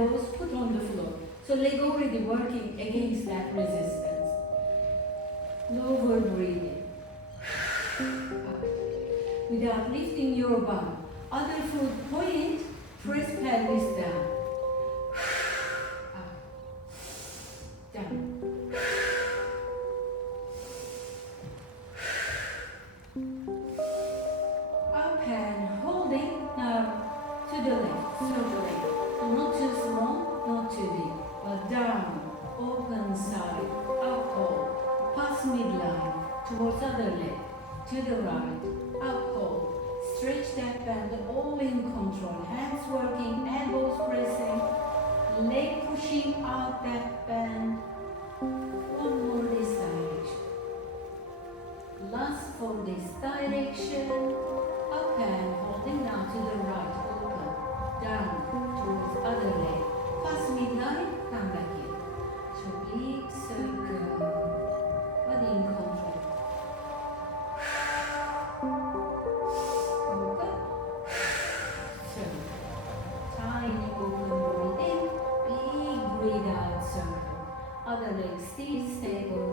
elbows put on the floor. So leg already working against that resistance. Lower breathing. Up. Without lifting your bum. Other foot point, press pelvis down. Up. Down. Up and holding. Now to the left, circling. Not too small, not too big. But down, open side, up hold. Pass midline, towards other leg. To the right, up hold. Stretch that band, all in control. Hands working, elbows pressing. Leg pushing out that band. One more this direction. Last for this direction. Up and holding now to the right, open. Down towards other leg. Pass midline, come back in. So big circle. Body in control. Open. Circle. Tiny open breathe in. Big breathe out circle. Other leg still stable.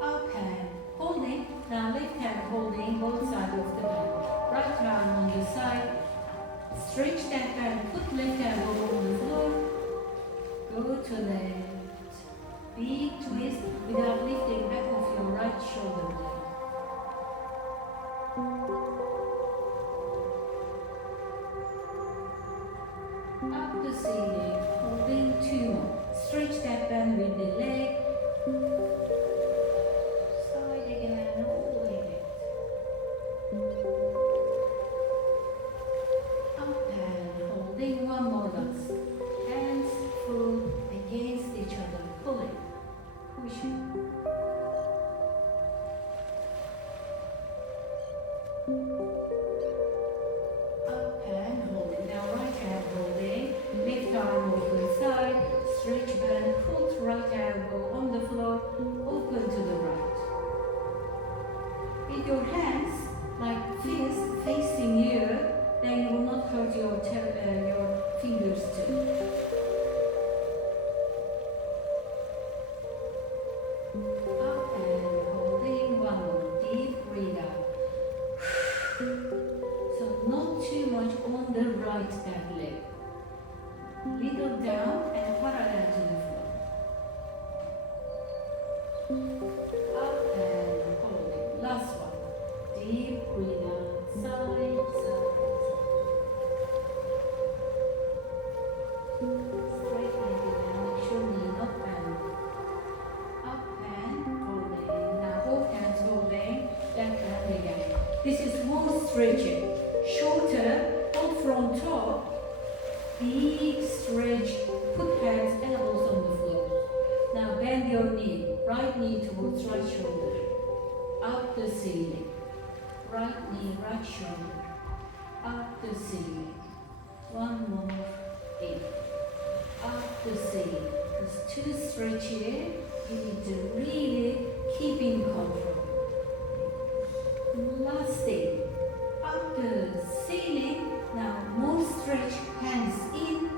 Up and holding. Now left hand holding both sides of the band. Right arm on the side. Stretch that band. Put left elbow on the floor. Go to left. Big twist without lifting back of your right shoulder blade. Up the ceiling. Holding 2 more. Stretch that band with the leg. Side again, all the way left. Up and holding 1 more last. Hands, foot against each other. Pulling, pushing. Up and holding. Now right hand holding. Left arm open side. Stretch band. Put right elbow on the floor. Open to the right. With your hands like this facing you, then you will not hurt your fingers too. Up and holding 1 more. Deep breathe out. So not too much on the right back leg. Little down and parallel to the floor. Up and holding. Last one. Deep breathe out. Side, side, straight leg again. Make sure knee not bend. Up and holding. Now both hands holding. Left hand again. This is more stretching. Shorter. Hold from top. Big stretch. Put hands, elbows on the floor. Now bend your knee. Right knee towards right shoulder. Up the ceiling. Right knee, right shoulder. Up the ceiling. 1 more. In. Up the ceiling. It's too stretchy. You need to really keep in control. Last thing. Up the ceiling. Now more stretch. Hands in.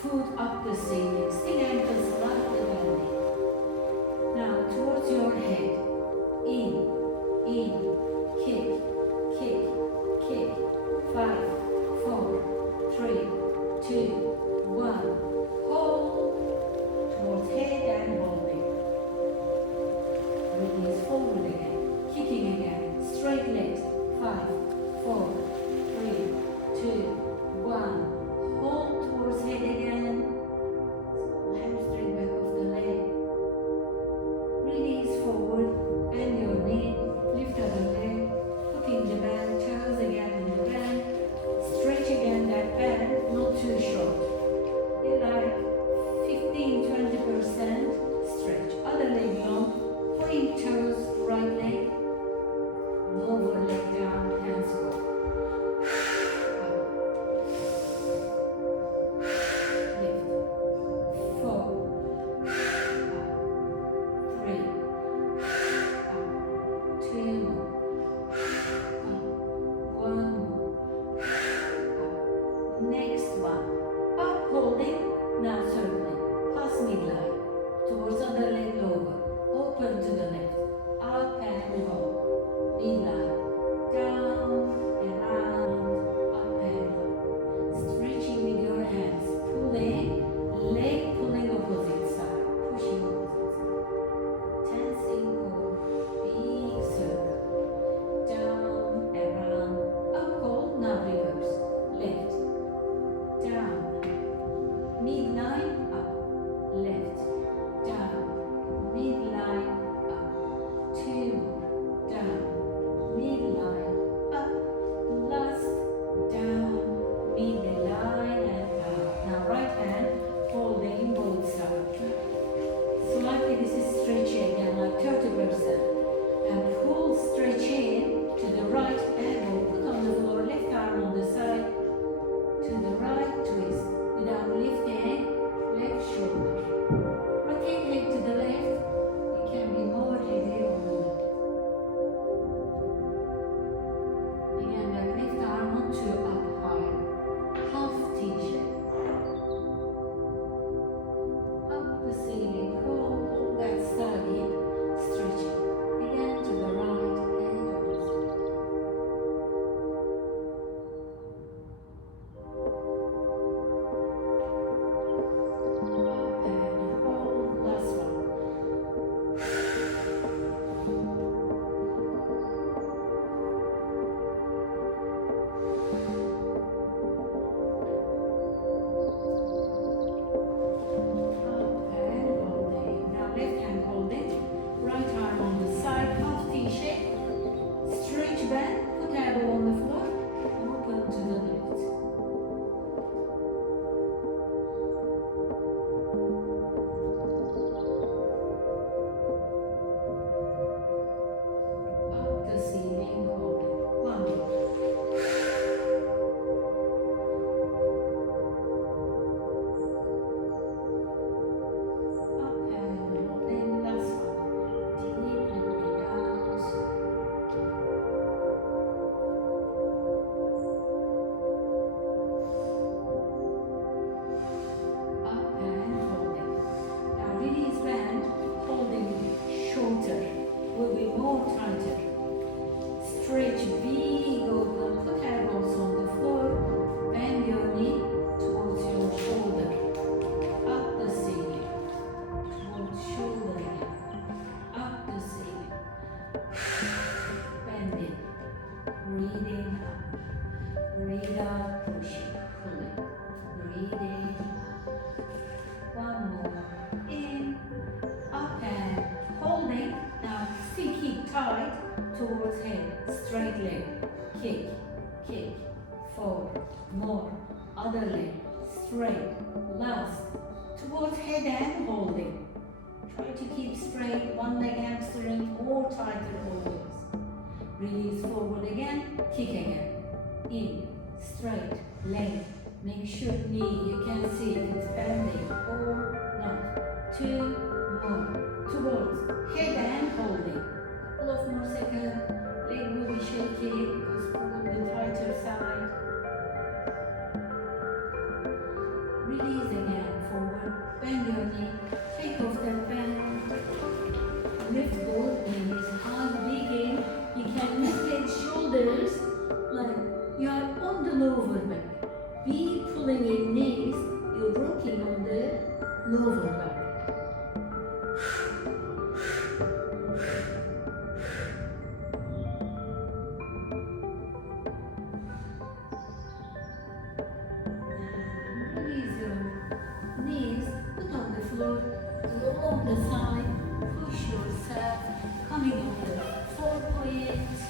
Foot up the ceiling. Still ankles slightly bending. Now towards your head. In. Kick. Kick. Kick. 5, 4, 3, 2, 1. Hold. Towards head and holding. Release forward again. Kicking again. Straight legs. 5, 4, Breathe out, pushing, pulling. Breathe in. One more. In, up and holding. Now still keep tight towards head. Straight leg. Kick, kick. Forward. More. Other leg. Straight. Last. Towards head and holding. Try to keep straight. One leg hamstring or tighter always. Release forward again. Kick again. In. Straight. Length. Make sure knee, you can see if it's bending or not. 2 more. Towards head and holding. Couple of more seconds. Leg will be shaky because probably tighter side. Release again forward. Bend your knee. Take off that bend. Lift both knees. Hug big in. You can lift head, shoulders like you are on the lower back. Be pulling in knees, you're rocking on the lower back. Release your knees, put on the floor, roll on the side, push yourself, coming on the 4 points.